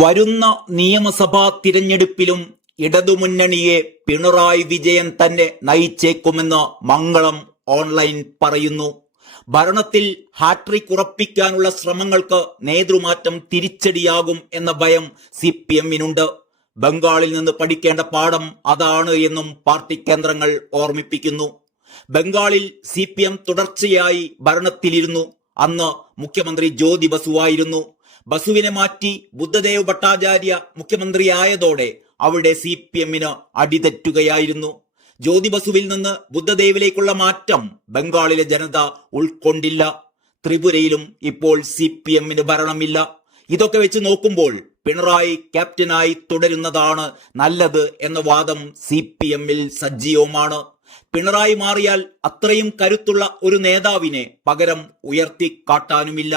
വരുന്ന നിയമസഭാ തിരഞ്ഞെടുപ്പിലും ഇടതുമുന്നണിയെ പിണറായി വിജയൻ തന്നെ നയിച്ചേക്കുമെന്ന് മംഗളം ഓൺലൈൻ പറയുന്നു. ഭരണത്തിൽ ഹാട്രിക് ഉറപ്പിക്കാനുള്ള ശ്രമങ്ങൾക്ക് നേതൃമാറ്റം തിരിച്ചടിയാകും എന്ന ഭയം CPM-നുണ്ട്. ബംഗാളിൽ നിന്ന് പഠിക്കേണ്ട പാഠം അതാണ് എന്നും പാർട്ടി കേന്ദ്രങ്ങൾ ഓർമ്മിപ്പിക്കുന്നു. ബംഗാളിൽ CPM തുടർച്ചയായി ഭരണത്തിലിരുന്നു. അന്ന് മുഖ്യമന്ത്രി ജ്യോതി ബസുവായിരുന്നു. ബസുവിനെ മാറ്റി ബുദ്ധദേവ് ഭട്ടാചാര്യ മുഖ്യമന്ത്രിയായതോടെ അവിടെ CPM-ന് അടിതെറ്റുകയായിരുന്നു. ജ്യോതി ബസുവിൽ നിന്ന് ബുദ്ധദേവിലേക്കുള്ള മാറ്റം ബംഗാളിലെ ജനത ഉൾക്കൊണ്ടില്ല. ത്രിപുരയിലും ഇപ്പോൾ CPM-ന് ഭരണമില്ല. ഇതൊക്കെ വെച്ച് നോക്കുമ്പോൾ പിണറായി ക്യാപ്റ്റനായി തുടരുന്നതാണ് നല്ലത് എന്ന വാദം CPM-ൽ സജീവമാണ്. പിണറായി മാറിയാൽ അത്രയും കരുത്തുള്ള ഒരു നേതാവിനെ പകരം ഉയർത്തിക്കാട്ടാനുമില്ല.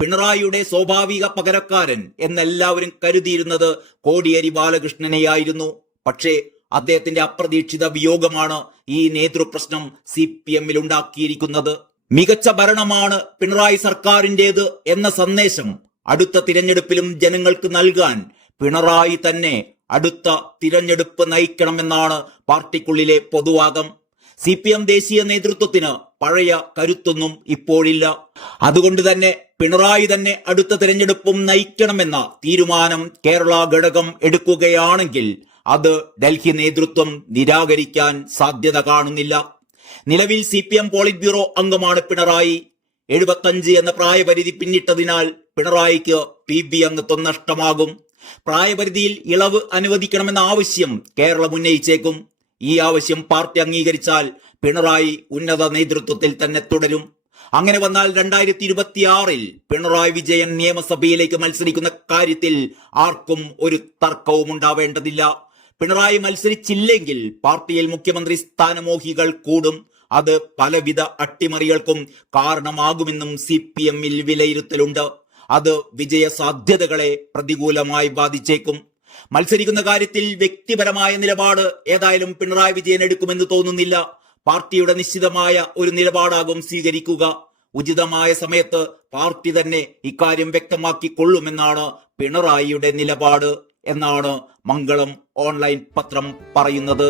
പിണറായിയുടെ സ്വാഭാവിക പകരക്കാരൻ എന്നെല്ലാവരും കരുതിയിരുന്നത് കോടിയേരി ബാലകൃഷ്ണനെയായിരുന്നു. പക്ഷേ അദ്ദേഹത്തിന്റെ അപ്രതീക്ഷിത വിയോഗമാണ് ഈ നേതൃപ്രശ്നം CPM-ൽ ഉണ്ടാക്കിയിരിക്കുന്നത്. മികച്ച ഭരണമാണ് പിണറായി സർക്കാരിൻ്റേത് എന്ന സന്ദേശം അടുത്ത തിരഞ്ഞെടുപ്പിലും ജനങ്ങൾക്ക് നൽകാൻ പിണറായി തന്നെ അടുത്ത തിരഞ്ഞെടുപ്പ് നയിക്കണമെന്നാണ് പാർട്ടിക്കുള്ളിലെ പൊതുവാദം. CPM ദേശീയ നേതൃത്വത്തിന് പഴയ കരുത്തൊന്നും ഇപ്പോഴില്ല. അതുകൊണ്ട് തന്നെ പിണറായി തന്നെ അടുത്ത തിരഞ്ഞെടുപ്പും നയിക്കണമെന്ന തീരുമാനം കേരള ഘടകം എടുക്കുകയാണെങ്കിൽ അത് ഡൽഹി നേതൃത്വം നിരാകരിക്കാൻ സാധ്യത കാണുന്നില്ല. നിലവിൽ CPM പോളിറ്റ് ബ്യൂറോ അംഗമാണ് പിണറായി. 75 എന്ന പ്രായപരിധി പിന്നിട്ടതിനാൽ പിണറായിക്ക് PB അംഗത്വം നഷ്ടമാകും. പ്രായപരിധിയിൽ ഇളവ് അനുവദിക്കണമെന്ന ആവശ്യം കേരളം ഉന്നയിച്ചേക്കും. ഈ ആവശ്യം പാർട്ടി അംഗീകരിച്ചാൽ പിണറായി ഉന്നത നേതൃത്വത്തിൽ തന്നെ തുടരും. അങ്ങനെ വന്നാൽ 2026-ൽ പിണറായി വിജയൻ നിയമസഭയിലേക്ക് മത്സരിക്കുന്ന കാര്യത്തിൽ ആർക്കും ഒരു തർക്കവും ഉണ്ടാവേണ്ടതില്ല. പിണറായി മത്സരിച്ചില്ലെങ്കിൽ പാർട്ടിയിൽ മുഖ്യമന്ത്രി സ്ഥാനമോഹികൾ കൂടും. അത് പലവിധ അട്ടിമറികൾക്കും കാരണമാകുമെന്നും CPM-ൽ വിലയിരുത്തലുണ്ട്. അത് വിജയ സാധ്യതകളെ പ്രതികൂലമായി ബാധിച്ചേക്കും. മത്സരിക്കുന്ന കാര്യത്തിൽ വ്യക്തിപരമായ നിലപാട് ഏതായാലും പിണറായി വിജയൻ എടുക്കുമെന്ന് തോന്നുന്നില്ല. പാർട്ടിയുടെ നിശ്ചിതമായ ഒരു നിലപാടാകും സ്വീകരിക്കുക. ഉചിതമായ സമയത്ത് പാർട്ടി തന്നെ ഇക്കാര്യം വ്യക്തമാക്കിക്കൊള്ളുമെന്നാണ് പിണറായിയുടെ നിലപാട് എന്നാണ് മംഗളം ഓൺലൈൻ പത്രം പറയുന്നത്.